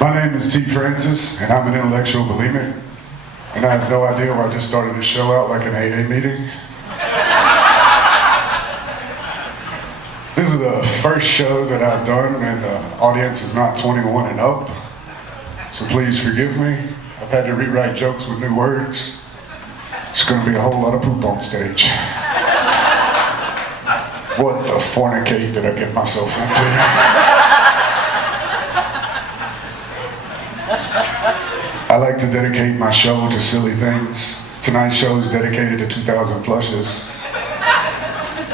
My name is T. Francis, and I'm an intellectual bulimic, and I have no idea why I just started this show out like an AA meeting. This is the first show that I've done, and the audience is not 21 and up, so please forgive me. I've had to rewrite jokes with new words. It's going to be a whole lot of poop on stage. What the fornicate did I get myself into? I like to dedicate my show to silly things. Tonight's show is dedicated to 2,000 flushes.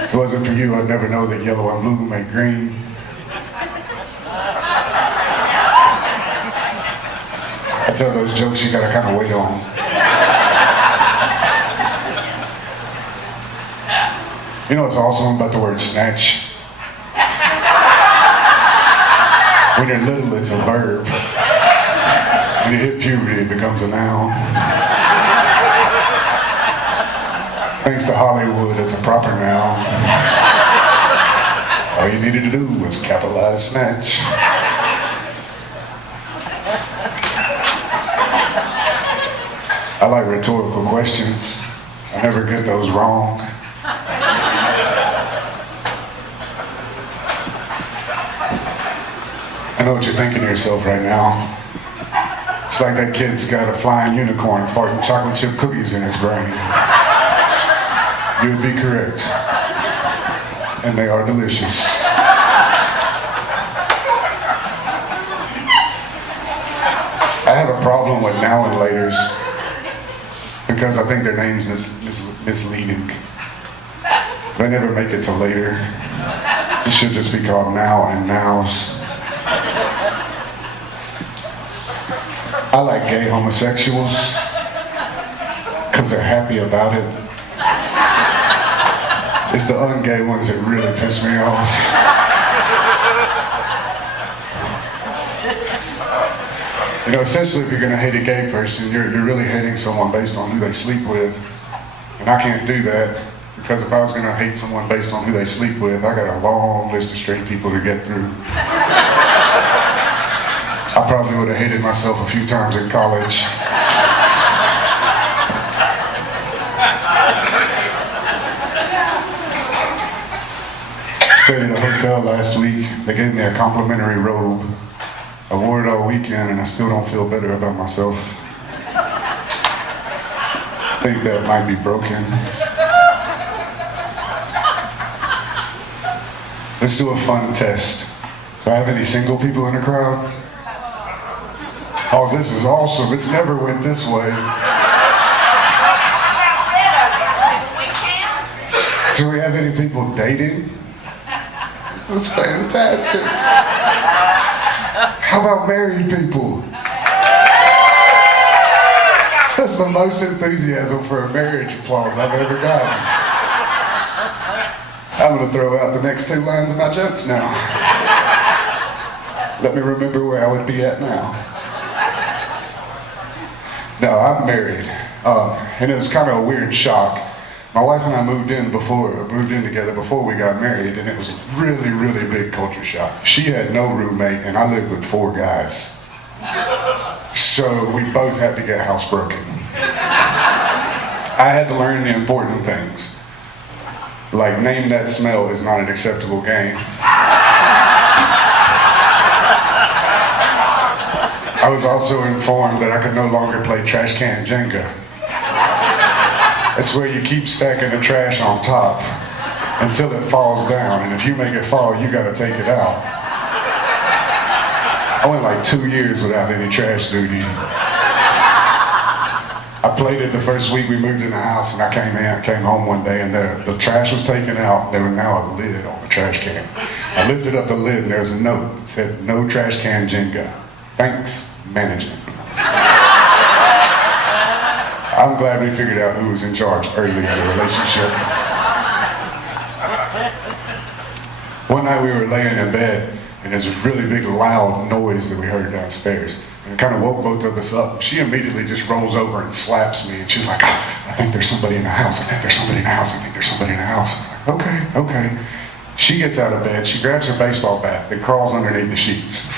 If it wasn't for you, I'd never know that yellow and blue make green. I tell those jokes you gotta kind of wait on. You know what's awesome about the word snatch? When you're little, it's a verb. When you hit puberty, it becomes a noun. Thanks to Hollywood, it's a proper noun. All you needed to do was capitalize snatch. I like rhetorical questions. I never get those wrong. I know what you're thinking to yourself right now. It's like that kid's got a flying unicorn farting chocolate chip cookies in his brain. You would be correct. And they are delicious. I have a problem with now and laters because I think their name's misleading. They never make it to later. It should just be called now and nows. I like gay homosexuals because they're happy about it. It's the ungay ones that really piss me off. You know, essentially, if you're going to hate a gay person, you're really hating someone based on who they sleep with. And I can't do that, because if I was going to hate someone based on who they sleep with, I got a long list of straight people to get through. I probably would have hated myself a few times in college. Stayed at a hotel last week. They gave me a complimentary robe. I wore it all weekend and I still don't feel better about myself. I think that might be broken. Let's do a fun test. Do I have any single people in the crowd? Oh, this is awesome. It's never went this way. Do we have any people dating? This is fantastic. How about married people? That's the most enthusiasm for a marriage applause I've ever gotten. I'm going to throw out the next two lines of my jokes now. Let me remember where I would be at now. No, I'm married, and it's kind of a weird shock. My wife and I moved in together before we got married, and it was a really, really big culture shock. She had no roommate, and I lived with 4 guys. So we both had to get housebroken. I had to learn the important things, like name that smell is not an acceptable game. I was also informed that I could no longer play trash can Jenga. It's where you keep stacking the trash on top until it falls down, and if you make it fall, you gotta take it out. I went like 2 years without any trash duty. I played it the first week we moved in the house, and I came home one day, and the trash was taken out. There was now a lid on the trash can. I lifted up the lid, and there was a note that said, "No trash can Jenga. Thanks, management." I'm glad we figured out who was in charge early in the relationship. One night we were laying in bed, and there's this really big loud noise that we heard downstairs. And it kind of woke both of us up. She immediately just rolls over and slaps me, and she's like, "Oh, I think there's somebody in the house. I think there's somebody in the house. I think there's somebody in the house." I was like, okay. She gets out of bed, she grabs her baseball bat, and crawls underneath the sheets.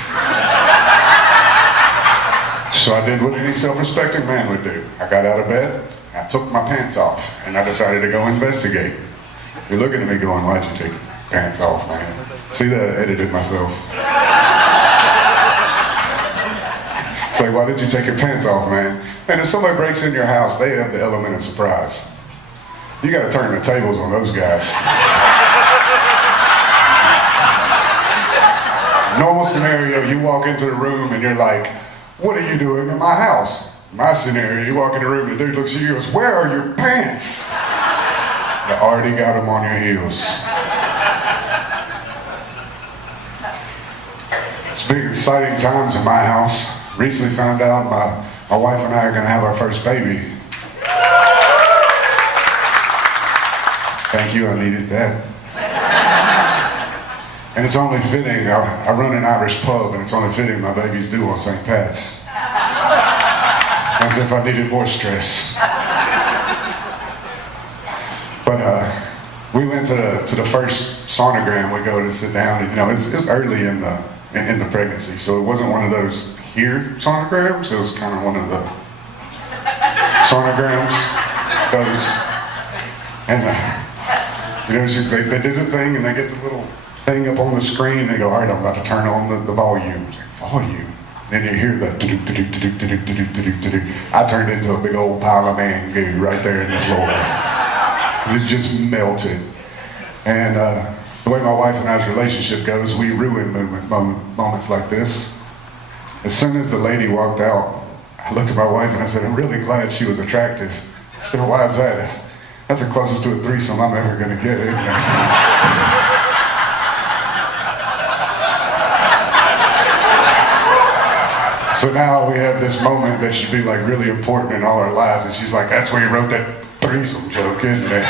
So I did what any self-respecting man would do. I got out of bed, I took my pants off, and I decided to go investigate. You're looking at me going, why'd you take your pants off, man? See that? I edited myself. It's like, why did you take your pants off, man? And if somebody breaks in your house, they have the element of surprise. You gotta turn the tables on those guys. Normal scenario, you walk into the room and you're like, what are you doing in my house? My scenario, you walk in the room and the dude looks at you and goes, where are your pants? You already got them on your heels. It's big, exciting times in my house. Recently found out my wife and I are gonna have our first baby. Thank you, I needed that. And it's only fitting, I run an Irish pub, and it's only fitting my baby's due on St. Pat's. As if I needed more stress. But we went to the first sonogram. We go to sit down, and it's early in the pregnancy, so it wasn't one of those here sonograms. It was kind of one of the sonograms. Those, and they did the thing, and they get the little thing up on the screen, and they go, all right, I'm about to turn on the volume. Like, volume? Then you hear the do-do-do-do-do-do-do-do-do-do. I turned into a big old pile of man goo right there in the floor. It just melted. And the way my wife and I's relationship goes, we ruin moments like this. As soon as the lady walked out, I looked at my wife and I said, I'm really glad she was attractive. She said, why is that? That's the closest to a threesome I'm ever gonna get, isn't it? So now we have this moment that should be like really important in all our lives, and she's like, that's where you wrote that threesome joke, isn't it?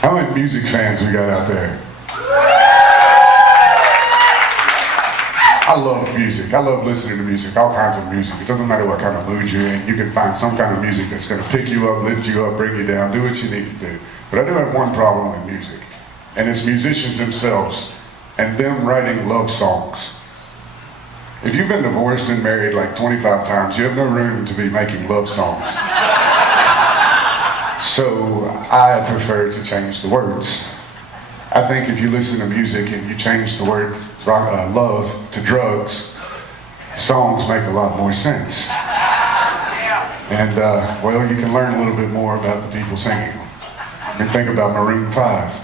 How many music fans we got out there? I love music. I love listening to music, all kinds of music. It doesn't matter what kind of mood you're in. You can find some kind of music that's going to pick you up, lift you up, bring you down, do what you need to do. But I do have one problem with music, and it's musicians themselves and them writing love songs. If you've been divorced and married like 25 times, you have no room to be making love songs. So I prefer to change the words. I think if you listen to music and you change the word love to drugs, songs make a lot more sense. And well, you can learn a little bit more about the people singing. I mean, think about Maroon 5.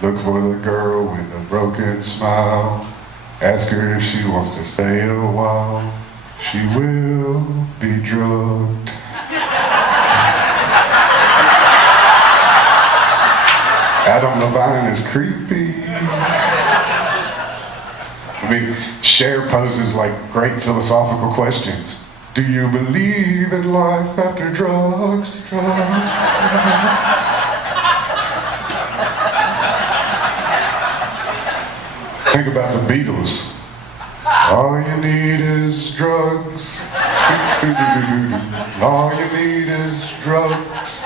Look for the girl with a broken smile. Ask her if she wants to stay a while. She will be drugged. Adam Levine is creepy. I mean, Cher poses like great philosophical questions. Do you believe in life after drugs? Think about the Beatles. All you need is drugs. All you need is drugs.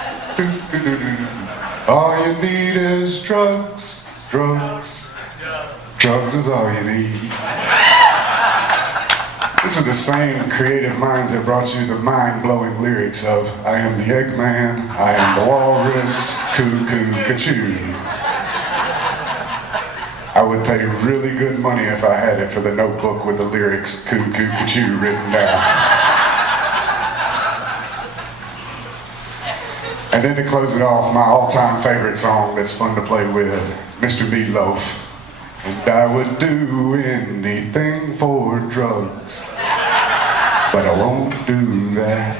All you need is drugs. Drugs. Drugs is all you need. This is the same creative minds that brought you the mind-blowing lyrics of I am the Eggman, I am the Walrus, Cuckoo, Cachoo. I would pay really good money if I had it for the notebook with the lyrics Cuckoo, Cachoo written down. And then to close it off, my all-time favorite song that's fun to play with, Mr. Meatloaf. And I would do anything for drugs, but I won't do that.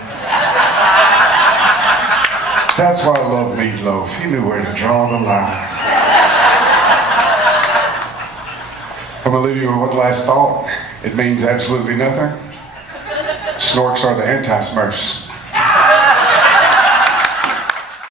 That's why I love Meatloaf. He knew where to draw the line. I'm gonna leave you with one last thought. It means absolutely nothing. Snorks are the anti-Smurfs.